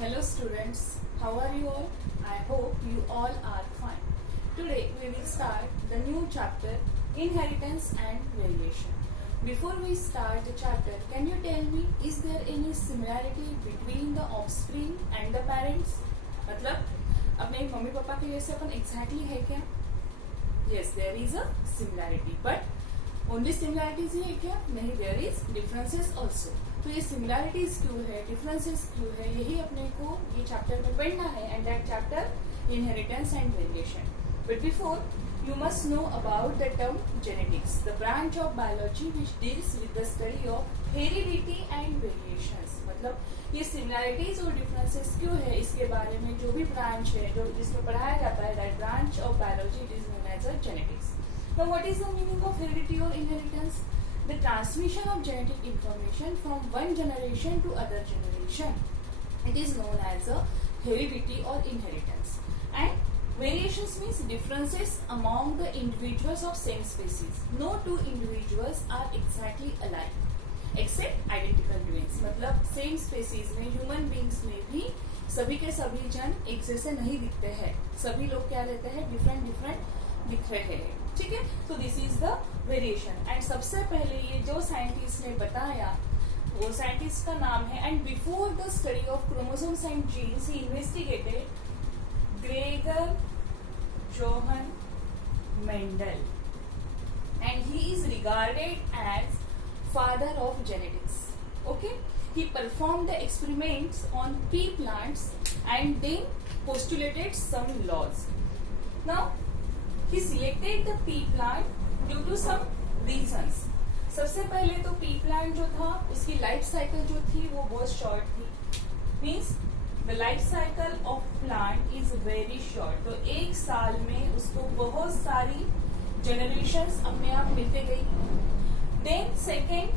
Hello students, how are you all? I hope you all are fine. Today we will start the new chapter Inheritance and Variation. Before we start the chapter, can you tell me, is there any similarity between the offspring and the parents? मतलब अपने mummy papa के जैसे अपन exactly है क्या? Yes, there is a similarity, but only similarities ही है क्या? नहीं, there is differences also. तो ये सिमिलैरिटीज क्यों है, डिफरेंसेस क्यों है, यही अपने को ये चैप्टर में पढ़ना है. And that chapter inheritance and variation. But before you must know about the term genetics, the branch of biology which deals with the study of heredity and variations. मतलब ये similarities और differences क्यों है, इसके बारे में जो भी branch है, जो जिसमें पढ़ाया जाता है, that branch of biology is known as a genetics. Now what is the meaning of heredity or inheritance? The transmission of genetic information from one generation to other generation. It is known as a heredity or inheritance. And variations means differences among the individuals of same species. No two individuals are exactly alike, except identical twins. मतलब same species में human beings में भी सभी के सभी जन एक जैसे नहीं दिखते हैं. सभी लोग क्या रहते हैं, different दिख रहे हैं. ठीक है, तो this is the variation. And सबसे पहले ये जो साइंटिस्ट ने बताया, वो साइंटिस्ट का नाम है, and before the study of chromosomes and genes he investigated Gregor Johann Mendel, and he is regarded as father of genetics. Okay, he performed the experiments on pea plants and then postulated some laws. Now he selected the pea plant due to some reasons. सबसे पहले तो pea plant जो था, उसकी life cycle जो थी वो बहुत शॉर्ट थी. Means the life cycle of plant is very short. तो एक साल में उसको बहुत सारी जनरेशंस अपने आप मिलते गई. देन सेकेंड,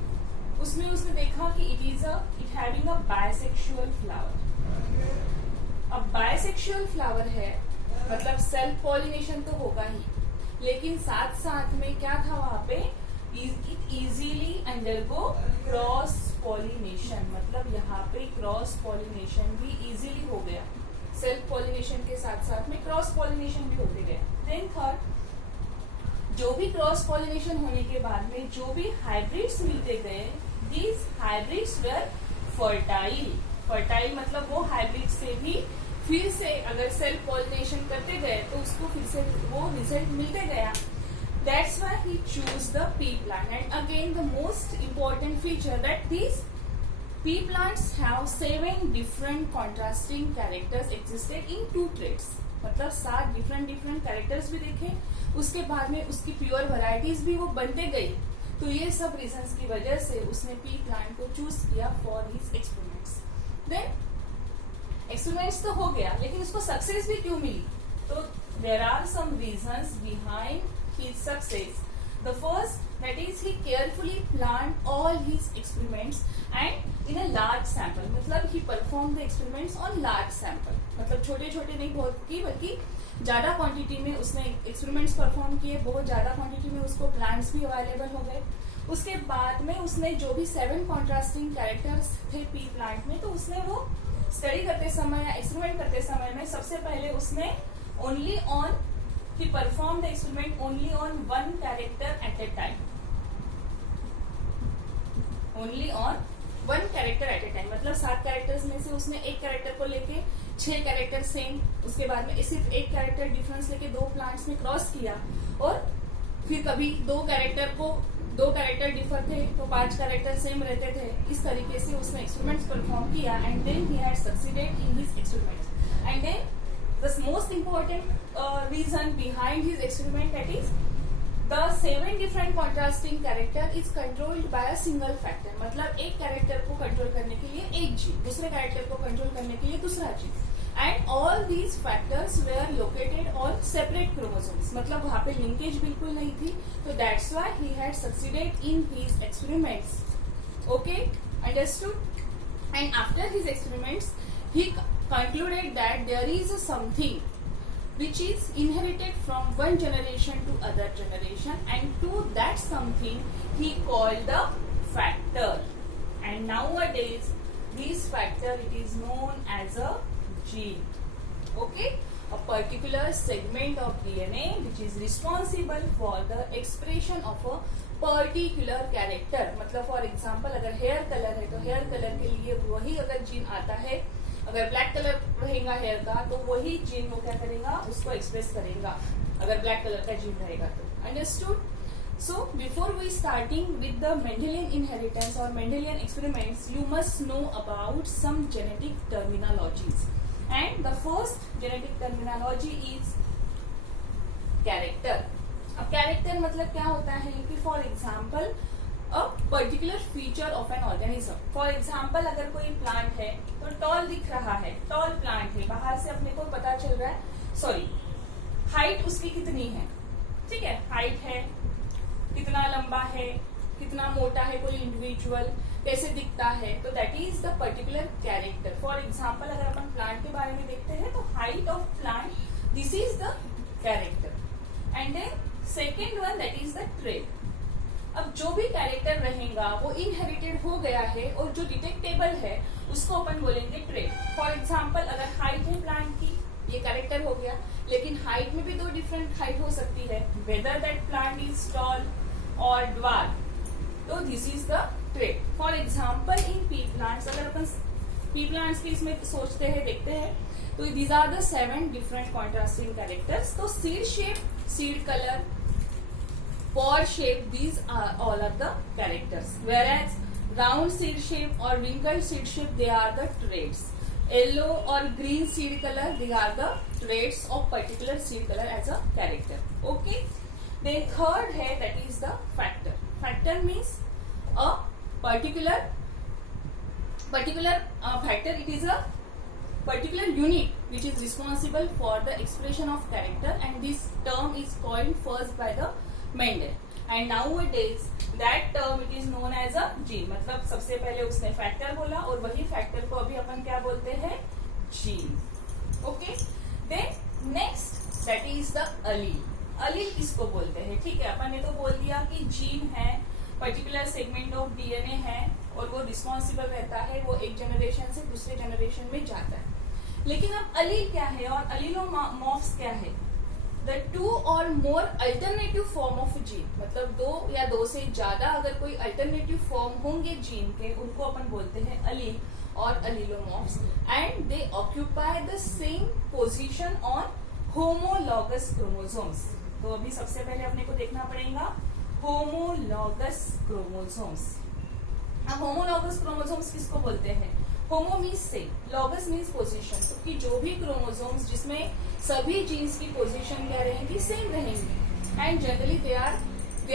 उसमें उसने देखा कि it having a bisexual flower. अब बायसेक्सुअल फ्लावर है, मतलब सेल्फ पॉलिनेशन तो होगा ही, लेकिन साथ साथ में क्या था वहां पे, it easily undergo cross pollination. मतलब यहाँ पे क्रॉस पॉलिनेशन भी इजीली हो गया. सेल्फ पॉलिनेशन के साथ साथ में क्रॉस पॉलिनेशन भी होते गया. देन थर्ड, जो भी क्रॉस पॉलिनेशन होने के बाद में जो भी हाइब्रिड्स मिलते गए, these hybrids were fertile. Fertile मतलब वो हाइब्रिड से भी फिर से अगर सेल्फ पॉलिनेशन करते गए तो उसको फिर से वो रिजल्ट मिलते गया. That's why he choose the P plant. And again the most important feature that this pea plants have 7 different contrasting characters existed in 2 traits. मतलब 7 different कैरेक्टर्स भी देखे, उसके बाद में उसकी प्योर वैरायटीज भी वो बनते गई. तो ये सब रीजंस की वजह से उसने पी प्लांट को चूज किया for his experiments. Then experiments तो हो गया, लेकिन उसको सक्सेस भी क्यों मिली? तो there are some reasons behind his success. The first, that is he carefully planned all his experiments and in a large sample. मतलब he performed the experiments on large sample. मतलब छोटे छोटे नहीं बहुत की, बल्कि ज्यादा क्वांटिटी में उसने एक्सपेरिमेंट्स परफॉर्म किए. बहुत ज्यादा क्वांटिटी में उसको प्लांट्स भी अवेलेबल हो गए. उसके बाद में उसने जो भी 7 कॉन्ट्रास्टिंग कैरेक्टर्स थे पी प्लांट में, तो उसने वो स्टडी करते समय या एक्सपेरिमेंट करते समय में सबसे पहले उसने only on he performed the experiment only on one character at a time. Only on one character at a time. मतलब 7 कैरेक्टर्स में से उसने एक कैरेक्टर को लेके 6 कैरेक्टर सेम, उसके बाद में सिर्फ एक कैरेक्टर डिफरेंस लेके 2 प्लांट्स में क्रॉस किया, और फिर कभी 2 कैरेक्टर डिफर थे तो 5 कैरेक्टर सेम रहते थे. इस तरीके से उसने एक्सपेरिमेंट्स परफॉर्म किया. And then he had succeeded in his experiments. And then the most important reason behind his experiment, that is the 7 different contrasting character is controlled by a single factor. मतलब एक character को control करने के लिए एक gene, दूसरे character को control करने के लिए दूसरा gene. And all these factors were located on separate chromosomes. मतलब वहां पे लिंकेज बिल्कुल नहीं थी. तो that's why he had succeeded in his experiments. Okay, understood. And after his experiments he concluded that there is something which is inherited from one generation to other generation, and to that something he called the factor. And nowadays this factor it is known as a gene. Okay, a particular segment of DNA which is responsible for the expression of a particular character. मतलब for example अगर hair colour है तो hair colour के लिए वही अगर gene आता है, अगर ब्लैक कलर रहेगा हेयर का तो वही जीन वो क्या करेगा, उसको एक्सप्रेस करेगा अगर ब्लैक कलर का जीन रहेगा तो. Understood? So before we starting with the Mendelian inheritance और Mendelian experiments you must know about some genetic terminologies. And the first genetic terminology is character. अब कैरेक्टर मतलब क्या होता है कि for example a particular feature of an organism. For example अगर कोई plant है तो टॉल दिख रहा है, टॉल प्लांट है, बाहर से अपने को पता चल रहा है, सॉरी हाइट उसकी कितनी है, ठीक है, हाइट है, कितना लंबा है, कितना मोटा है कोई इंडिविजुअल, कैसे दिखता है, तो that is the particular character. For example अगर अपन प्लांट के बारे में देखते हैं तो height of plant, this is the character. And then second one that is the trait. अब जो भी कैरेक्टर रहेगा वो इनहेरिटेड हो गया है और जो डिटेक्टेबल है उसको अपन बोलेंगे ट्रेट. फॉर एग्जाम्पल अगर हाइट है प्लांट की, ये कैरेक्टर हो गया, लेकिन हाइट में भी दो डिफरेंट हाइट हो सकती है, whether that plant is tall और ड्वार्फ, तो this is the trait. For example in P plants, अगर अपन पी प्लांट्स की इसमें सोचते हैं, देखते हैं, तो these are the 7 different contrasting characters. तो seed shape, seed color, pod shape, these are all of the characters. Whereas round seed shape or wrinkled seed shape, they are the traits. Yellow or green seed color, they are the traits of particular seed color as a character. Okay. Then third है that is the factor. Factor means a particular factor. It is a particular unit which is responsible for the expression of character, and this term is coined first by the Mendel, and nowadays that term it is known as a gene. मतलब सबसे पहले उसने factor बोला और वही factor को अभी अपन क्या बोलते हैं, gene. Okay. Then next that is the allele. Allele किसको बोलते हैं, ठीक है, अपन ने तो बोल दिया कि जीन है, पर्टिकुलर सेगमेंट ऑफ डीएनए है और वो रिस्पॉन्सिबल रहता है, वो एक जनरेशन से दूसरे जनरेशन में जाता है. लेकिन अब अलील क्या है और अलीलोमॉर्फ्स क्या है? द टू और मोर अल्टरनेटिव फॉर्म ऑफ जीन. मतलब दो या दो से ज्यादा अगर कोई अल्टरनेटिव फॉर्म होंगे जीन के, उनको अपन बोलते हैं अलील और allelomorphs. And they occupy the same position on homologous chromosomes. तो अभी सबसे पहले अपने को देखना पड़ेगा होमोलॉगस क्रोमोसोम्स. अब होमोलॉगस क्रोमोसोम्स किसको बोलते हैं? Homo means same, logous means position. तो कि जो भी क्रोमोसोम्स जिसमें सभी जीन्स की पोजीशन क्या रहेंगी, सेम रहेंगी. And generally they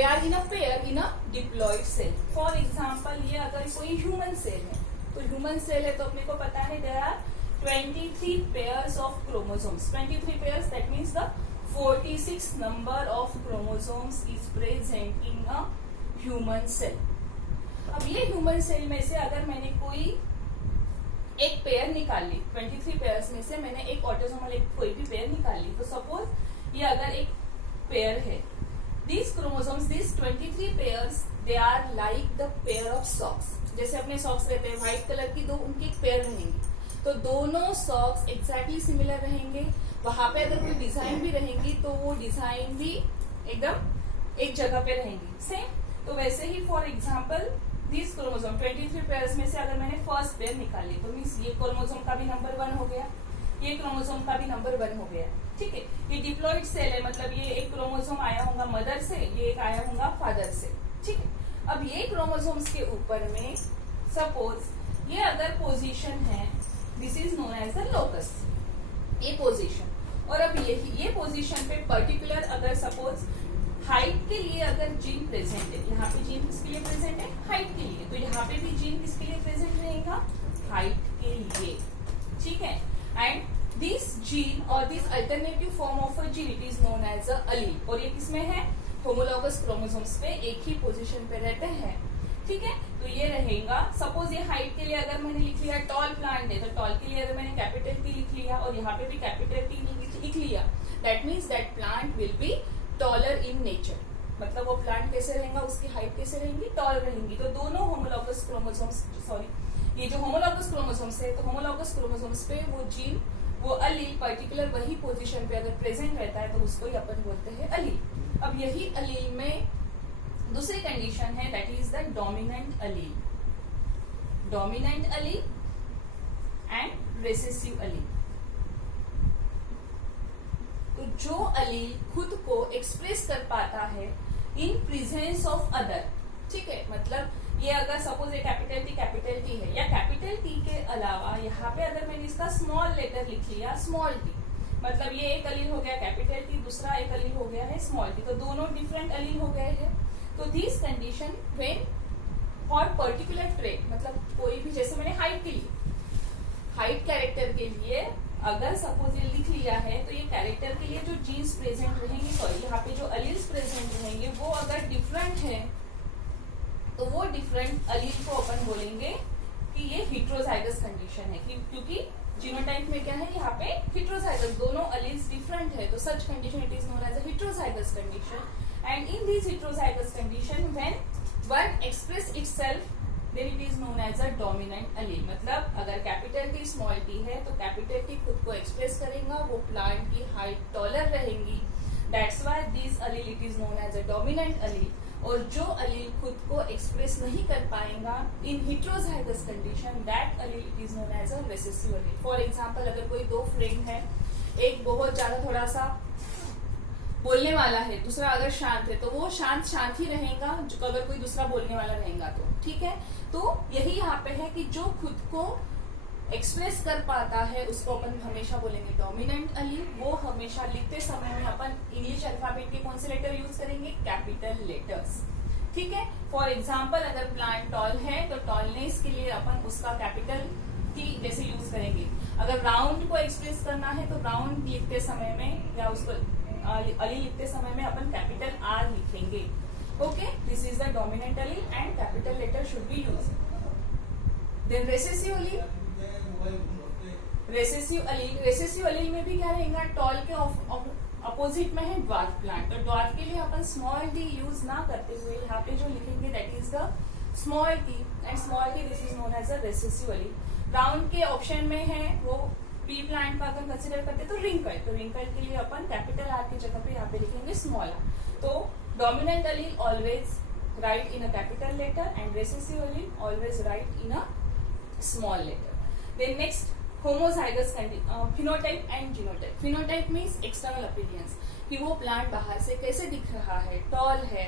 are in a pair in a diploid cell. For example ये अगर कोई ह्यूमन सेल है, तो ह्यूमन सेल है तो अपने को पता है there are 23 pairs of chromosomes. 23 pairs that means the 46 number of chromosomes is present in a human cell. अब ये ह्यूमन सेल में से अगर मैंने कोई एक पेयर निकाल ली, 23 पेयर्स में से मैंने एक ऑटोसोमल एक कोई भी पेयर निकाल ली, तो सपोज ये अगर एक पेयर है, these chromosomes, these 23 pairs, they are like the pair of socks. जैसे अपने सॉक्स रहते हैं व्हाइट कलर की, दो उनकी एक पेयर रहेंगी, तो दोनों सॉक्स एग्जैक्टली सिमिलर रहेंगे. वहां पे अगर कोई डिजाइन भी रहेंगी तो वो डिजाइन भी एकदम एक जगह पे रहेंगी सेम. तो वैसे ही for example this chromosome 23 pairs में से अगर मैंने फर्स्ट पेयर निकाली तो मीन्स ये क्रोमोसोम का भी नंबर 1 हो गया, ये क्रोमोसोम का भी नंबर 1 हो गया. ठीक है, ये डिप्लॉइड सेल है, मतलब ये एक क्रोमोसोम आया होगा मदर से, ये एक आया होगा फादर से. ठीक है, अब ये क्रोमोसोम्स के ऊपर में सपोज ये अगर पोजीशन है, this is known as the locus, ये पोजीशन. और अब ये पोजीशन पे पर्टिकुलर अगर सपोज हाइट के लिए अगर जीन प्रेजेंट है, यहाँ पे जीन किसके लिए प्रेजेंट है, हाइट के लिए, तो यहाँ पे भी जीन किसके लिए प्रेजेंट रहेगा, हाइट के लिए. ठीक है, एंड दिस जीन और this alternative form of a gene it is known as a allele. और ये किसमें है, होमोलॉगस क्रोमोसोम्स पे एक ही पोजीशन पे रहते हैं. ठीक है, तो ये रहेगा. सपोज ये हाइट के लिए अगर मैंने लिख लिया टॉल प्लांट है, तो टॉल के लिए अगर मैंने कैपिटल टी लिख लिया और यहाँ पे भी कैपिटल टी लिख लिया, that means that plant will be taller in nature. मतलब वो प्लांट कैसे रहेगा, उसकी हाइट कैसे रहेंगी, टॉल रहेंगी. तो दोनों होमोलॉगस क्रोमोसोम्स, सॉरी, ये जो होमोलॉगस क्रोमोसोम्स है, तो होमोलॉगस क्रोमोसोम्स पे वो जीन, वो अलील पर्टिकुलर वही पोजीशन पे अगर प्रेजेंट रहता है तो उसको ही अपन बोलते हैं अलील। अब यही अलील में दूसरी कंडीशन है, that is the dominant allele, dominant allele and recessive allele. तो जो अलील खुद को एक्सप्रेस कर पाता है इन प्रेजेंस ऑफ अदर, ठीक है, मतलब ये अगर सपोज ये कैपिटल टी है, या कैपिटल टी के अलावा यहाँ पे अगर मैंने इसका स्मॉल लेटर लिख लिया स्मॉल टी, मतलब ये एक अलील हो गया कैपिटल टी, दूसरा एक अलील हो गया है स्मॉल टी, तो दोनों डिफरेंट अलील हो गए हैं। तो this condition when for particular trait, मतलब कोई भी, जैसे मैंने हाइट के लिए, हाइट कैरेक्टर के लिए अगर सपोज ये लिख लिया है, तो ये कैरेक्टर के लिए जो जीन्स प्रेजेंट रहेंगे, सॉरी यहाँ पे जो अलील्स प्रेजेंट रहेंगे वो अगर डिफरेंट है तो वो डिफरेंट अलील को अपन बोलेंगे कि ये हिट्रोजाइगस कंडीशन है, क्योंकि जीनोटाइप में क्या है यहाँ पे हिट्रोजाइगस, दोनों अलील्स डिफरेंट है, तो such condition it is known as a heterozygous condition. And in this heterozygous condition when one express itself then it is known as a dominant allele. मतलब अगर कैपिटल टी स्मॉल टी है तो capital T खुद को express करेगा, वो plant की height taller रहेंगी, that's why this allele it is known as a dominant allele. और जो अलील खुद को एक्सप्रेस नहीं कर पाएगा in heterozygous condition, that allele it is known as a recessive allele. For example अगर कोई दो फ्रेंड है, एक बहुत ज्यादा थोड़ा सा बोलने वाला है, दूसरा अगर शांत है, तो वो शांत ही रहेगा अगर कोई दूसरा बोलने वाला रहेगा तो, ठीक है। तो यही यहाँ पे है कि जो खुद को एक्सप्रेस कर पाता है उसको अपन हमेशा बोलेंगे डोमिनेंट अलील। वो हमेशा लिखते समय में अपन इंग्लिश अल्फाबेट के कौन से लेटर यूज करेंगे, कैपिटल लेटर्स, ठीक है। फॉर एग्जाम्पल अगर प्लांट टॉल है तो टॉलनेस के लिए अपन उसका कैपिटल टी जैसे यूज करेंगे। अगर राउंड को एक्सप्रेस करना है तो राउंड लिखते समय में या उसको अलील लिखते समय में अपन कैपिटल आर लिखेंगे। Okay, this is the dominant allele and capital letter should be used. Then recessive allele, recessive allele में भी क्या रहेगा, टॉल के अपोजिट में है ड्वार्फ प्लांट, तो ड्वार्फ के लिए अपन स्मॉल डी यूज ना करते हुए यहाँ पे जो लिखेंगे that is the small T, and small T this is known as a recessive allele. Round के ऑप्शन में है वो पी प्लांट का अगर कंसिडर करते तो रिंकल, तो रिंकल के लिए अपन कैपिटल आर की जगह पे यहाँ पे लिखेंगे स्मॉल आर। तो dominant allele always write in a capital letter and recessive allele always write in a small letter. Then next homozygous phenotype and genotype. Phenotype means external appearance, कि वो plant बाहर से कैसे दिख रहा है, टॉल है,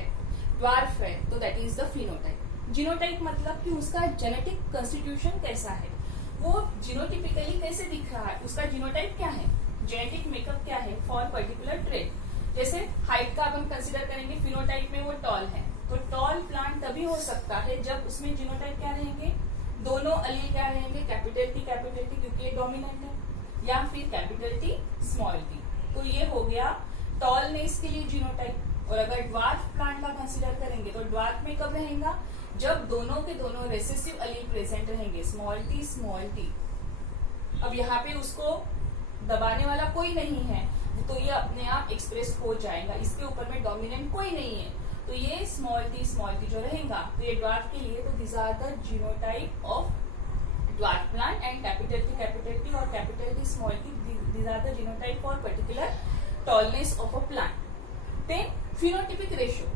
ड्वार्फ है, तो that is the phenotype. Genotype मतलब कि उसका जेनेटिक कंस्टिट्यूशन कैसा है, वो जीनोटिपिकली कैसे दिख रहा है, उसका जीनोटाइप क्या है, जेनेटिक मेकअप क्या है फॉर पर्टिकुलर ट्रेट। जैसे हाइट का अपन कंसिडर करेंगे, फिनोटाइप में वो टॉल है, तो टॉल प्लांट तभी हो सकता है जब उसमें जीनोटाइप क्या रहेंगे, दोनों अलील क्या रहेंगे, कैपिटल टी क्योंकि ये डोमिनेंट है, या फिर कैपिटल टी स्मॉल टी। तो ये हो गया टॉलनेस के लिए जीनोटाइप। और अगर ड्वार्फ प्लांट का कंसिडर करेंगे तो ड्वार्फ में कब रहेगा, जब दोनों के दोनों रेसेसिव अलील प्रेजेंट रहेंगे, स्मॉल टी। अब यहाँ पे उसको दबाने वाला कोई नहीं है तो ये अपने आप एक्सप्रेस हो जाएगा, इसके ऊपर में डोमिनेंट कोई नहीं है, तो ये स्मॉल टी जो रहेगा, तो ये ड्वार्फ के लिए, तो this are the genotype of dwarf plant and capital T और capital T small T, this are the genotype for particular tallness of a plant. Then phenotypic ratio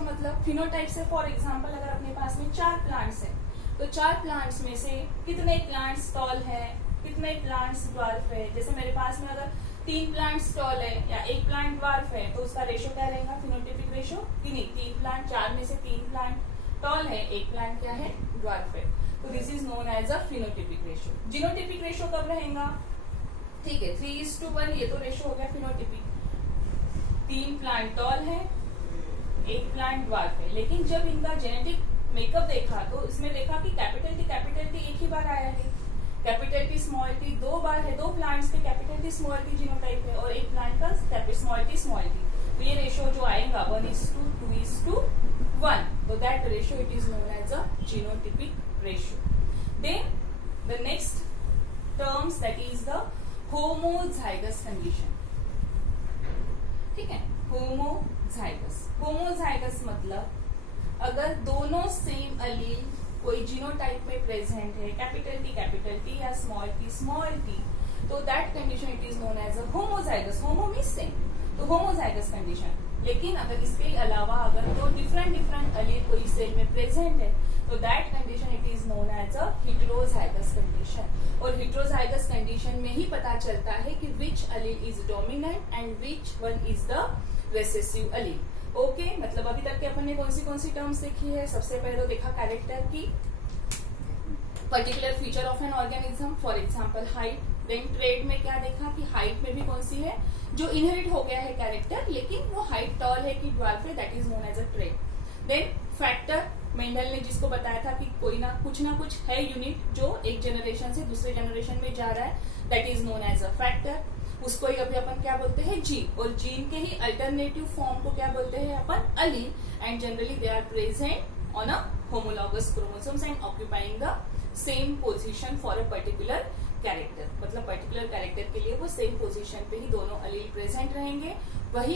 मतलब फिनोटाइप से, फॉर एग्जांपल अगर अपने पास में 4 plants हैं, तो 4 plants में से कितने प्लांट्स टॉल है, कितने प्लांट्स ड्वार्फ है। जैसे मेरे पास में अगर 3 प्लांट्स टॉल है या 1 प्लांट ड्वार्फ है, तो उसका रेशियो क्या रहेगा, फिनोटिपिक रेशियो, कि नहीं 3 प्लांट, 4 में से 3 प्लांट टॉल है, 1 प्लांट क्या है, ड्वार्फ है, तो this is known as a phenotypic ratio. Genotypic ratio कब रहेगा, ठीक है 3:1, ये तो रेशियो हो गया फिनोटिपिक, 3 प्लांट टॉल है, 1 प्लांट ड्वार्फ है। लेकिन जब इनका जेनेटिक मेकअप देखा तो इसमें देखा कि कैपिटल टी एक ही बार आया है, कैपिटल टी स्मॉल टी 2 बार है, 2 प्लांट्स के capital T small T genotype है और 1 प्लांट का स्मॉल टी, तो ये रेशियो जो आएगा 1:2:1, तो that ratio it is known as a genotypic ratio. Then the next terms that is the homozygous condition, ठीक है। होमोजाइगस मतलब अगर दोनों सेम अलील कोई जीनोटाइप में प्रेजेंट है, कैपिटल टी या स्मॉल टी, तो that condition it is known as a homozygous. Homo means same, तो होमोजाइगस कंडीशन. लेकिन अगर इसके अलावा अगर दो डिफरेंट एलील कोई सेल में प्रेजेंट है तो that condition it is known as a heterozygous condition. और हेटेरोजाइगस कंडीशन में ही पता चलता है कि which allele is dominant and which one is the recessive allele. Okay, मतलब अभी तक के अपन ने कौन सी टर्म्स देखी है. सबसे पहले तो देखा कैरेक्टर की, particular feature of an organism, for example height. Then trait में क्या देखा कि हाइट में भी कौन सी है जो इनहेरिट हो गया है कैरेक्टर, लेकिन वो हाइट टॉल है कि ड्वार्फ है, that is known as a trait. Then factor, Mendel ने जिसको बताया था कि कोई ना कुछ है यूनिट जो एक जनरेशन से दूसरे जनरेशन में जा रहा है, that is known as a factor. उसको ही अभी अपन क्या बोलते हैं, जीन. और जीन के ही अल्टरनेटिव फॉर्म को क्या बोलते हैं अपन, allele. And generally they are present on a homologous chromosomes and occupying the same position for a particular character. मतलब पर्टिकुलर कैरेक्टर के लिए वो सेम पोजीशन पे ही दोनों एलील प्रेजेंट रहेंगे. वही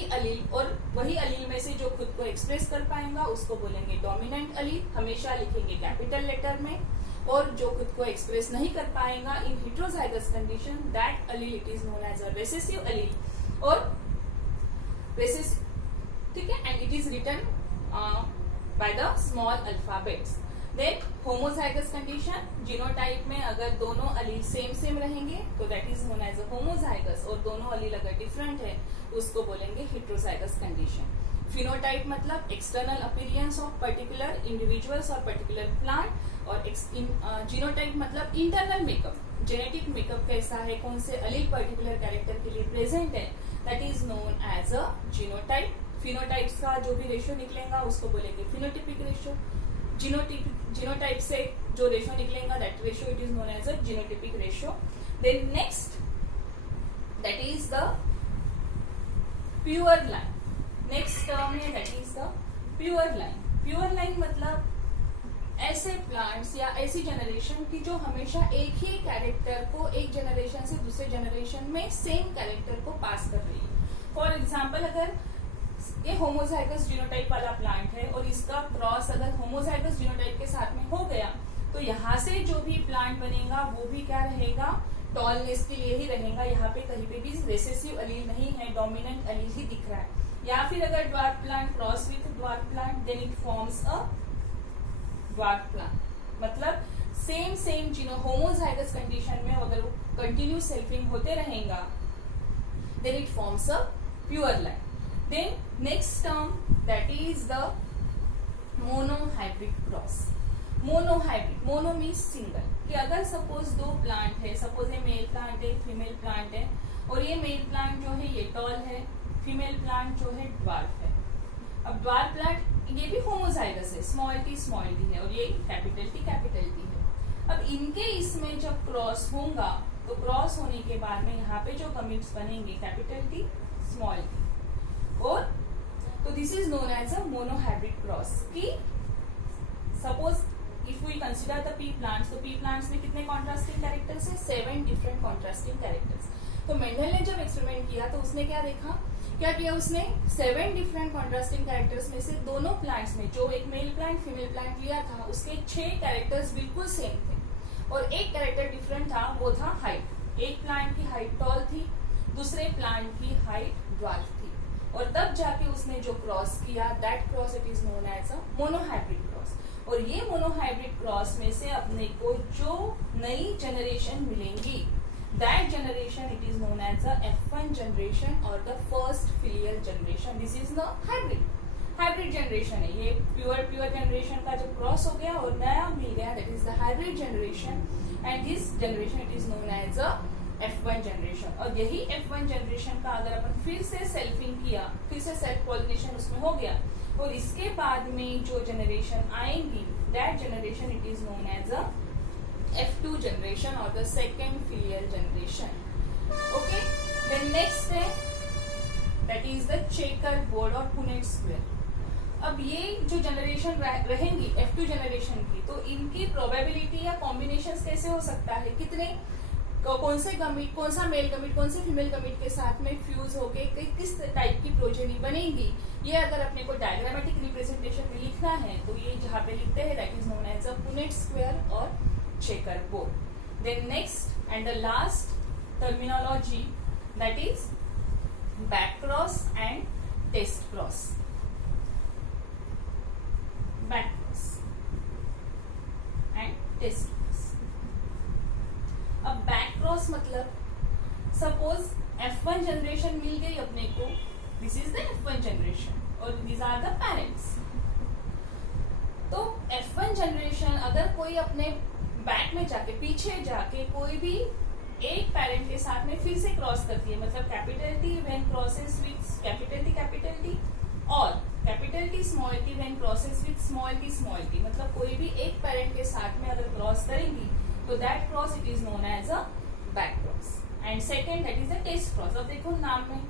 एलील में से जो खुद को एक्सप्रेस कर पाएगा उसको बोलेंगे डोमिनेंट एलील, हमेशा लिखेंगे कैपिटल लेटर में. और जो खुद को एक्सप्रेस नहीं कर पाएगा in heterozygous condition, that allele it is known as a recessive allele. और ठीक है, and it is written by the small alphabets. Then homozygous condition, genotype में अगर दोनों एलील सेम रहेंगे तो that is known as a homozygous. और दोनों एलील अगर डिफरेंट है तो उसको बोलेंगे हेटेरोजाइगस कंडीशन. फिनोटाइप मतलब external appearance of particular individuals और पर्टिकुलर प्लांट. और जीनोटाइप मतलब इंटरनल मेकअप, जेनेटिक मेकअप कैसा है, कौन से एलील पर्टिकुलर कैरेक्टर के लिए प्रेजेंट है, that is known as a genotype. Phenotypes का जो भी रेशियो निकलेगा उसको बोलेंगे फिनोटिपिक रेशियो. जीनोटाइप से जो रेशियो निकलेगा that ratio it is known as a genotypic ratio. Then next that is the pure line. Next term है that is the pure line. Pure line मतलब ऐसे प्लांट्स या ऐसी जनरेशन की जो हमेशा एक ही कैरेक्टर को एक जनरेशन से दूसरे जनरेशन में सेम कैरेक्टर को पास कर रही है. फॉर एग्जाम्पल अगर ये होमोजाइगस जीनोटाइप वाला प्लांट है और इसका क्रॉस अगर होमोजाइगस जीनोटाइप के साथ में हो गया तो यहाँ से जो भी प्लांट बनेगा वो भी क्या रहेगा, टॉलनेस के लिए ही रहेगा. यहाँ पे कहीं पे भी रेसेसिव एलील नहीं है, डोमिनेंट एलील ही दिख रहा है. या फिर अगर dwarf plant cross with dwarf plant then it forms a dwarf plant. मतलब सेम जीनो होमोजाइगस कंडीशन में अगर वो कंटिन्यू सेल्फिंग होते रहेगा then it forms a pure line. Then next term that is the monohybrid cross. Mono means single. कि अगर suppose दो plant है, सपोज ये मेल प्लांट है, फीमेल प्लांट है, और ये मेल प्लांट जो है ये टॉल है, फीमेल प्लांट जो है ड्वार्फ है. अब ड्वार्फ प्लांट ये भी होमोजाइगस है, स्मॉल टी है, और ये कैपिटल टी है. अब इनके इसमें जब क्रॉस होगा तो क्रॉस होने के बाद में यहाँ पे जो कमिट्स बनेंगे कैपिटल टी, स्मॉल टी. और तो this is known as a monohybrid cross. कि suppose if we consider the pea plants, तो पी प्लांट्स में कितने कॉन्ट्रास्टिंग कैरेक्टर्स है, 7 डिफरेंट कॉन्ट्रास्टिंग कैरेक्टर्स. तो मेंडल ने जब एक्सपेरिमेंट किया तो उसने क्या देखा, क्या किया उसने 7 डिफरेंट कॉन्ट्रास्टिंग कैरेक्टर्स में से दोनों प्लांट्स में जो एक मेल प्लांट फीमेल प्लांट लिया था उसके 6 कैरेक्टर्स बिल्कुल सेम थे और एक कैरेक्टर डिफरेंट था, वो था हाइट. एक प्लांट की हाइट टॉल थी, दूसरे प्लांट की हाइट ड्वार्फ थी. और तब जाके उसने जो क्रॉस किया that cross it is known as a monohybrid cross. और ये मोनोहाइब्रिड क्रॉस में से अपने को जो नई जनरेशन मिलेंगी that generation it is known as a F1 generation or the first filial generation. This is the hybrid generation है. ये प्योर जनरेशन का जब क्रॉस हो गया और नया मिल गया that is the hybrid generation. And this generation it is known as a F1 generation. और यही F1 जनरेशन का अगर अपन फिर से सेल्फिंग किया, फिर से सेल्फ पॉलिनेशन उसमें हो गया और इसके बाद में जो जनरेशन आएंगी that generation it is known as a F2 generation or the second filial generation. Okay, then next है that is the checkerboard or Punnett square. अब ये जो जनरेशन रहेंगी F2 जनरेशन की, तो इनकी प्रोबेबिलिटी या कॉम्बिनेशन कैसे हो सकता है, कितने कौन से गमीट, कौन सा मेल गमीट कौन से फीमेल गमीट के साथ में फ्यूज होके किस टाइप की प्रोजेनी बनेगी, ये अगर अपने को डायग्रामेटिक रिप्रेजेंटेशन में लिखना है तो ये जहाँ पे लिखते हैं that is known as a Punnett square or checkerboard. Then next and the last terminology that is back cross and test cross. Back cross and test cross. अब बैक क्रॉस मतलब सपोज F1 जनरेशन मिल गई अपने को, this is the F1 generation और these are the parents. तो F1 generation अगर कोई अपने बैक में जाके पीछे जाके कोई भी एक पेरेंट के साथ में फिर से क्रॉस करती है, मतलब capital T when crosses with capital T और capital T small T when crosses with small T, मतलब कोई भी एक पेरेंट के साथ में अगर क्रॉस करेंगी तो that cross it is known as a back cross. And second that is a test cross. अब देखो नाम में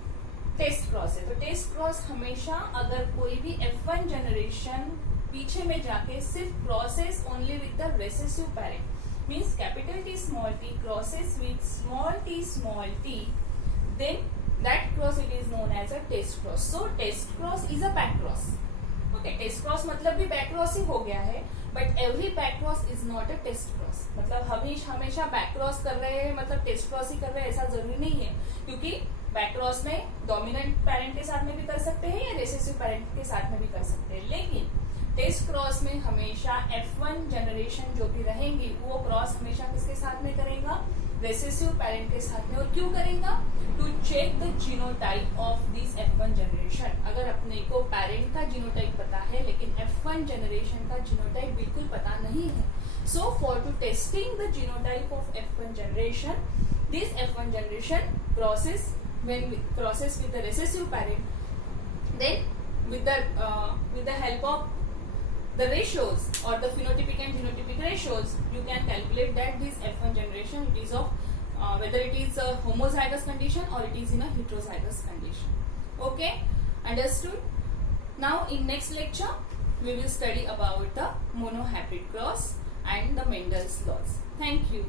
टेस्ट क्रॉस है, तो टेस्ट क्रॉस हमेशा अगर कोई भी F1 जनरेशन पीछे में जाके सिर्फ crosses only with the recessive parent, means capital T small t crosses with small t, then that cross it is known as a test cross. So test cross is a back cross. Okay, test cross मतलब भी back cross ही हो गया है, but every back cross is not a test cross. मतलब हमेशा back cross कर रहे हैं मतलब test cross ही कर रहे हैं ऐसा जरूरी नहीं है, क्योंकि back cross में dominant parent के साथ में भी कर सकते हैं या recessive parent के साथ में भी कर सकते हैं, लेकिन टेस्ट क्रॉस में हमेशा F1 जनरेशन जो भी रहेंगी वो क्रॉस हमेशा किसके साथ में करेगा, रेसेसिव पेरेंट के साथ में। और क्यों करेगा, to check the genotype of this F1 generation. अगर अपने को पेरेंट का जीनोटाइप पता है लेकिन F1 जनरेशन का जीनोटाइप बिल्कुल पता नहीं है, so for to testing the genotype of F1 generation, this F1 generation crosses with the recessive parent, then with the help of the ratios or the phenotypic and genotypic ratios, you can calculate that this F1 generation it is of whether it is a homozygous condition or it is in a heterozygous condition. Okay, understood? Now in next lecture we will study about the monohybrid cross and the Mendel's laws. Thank you.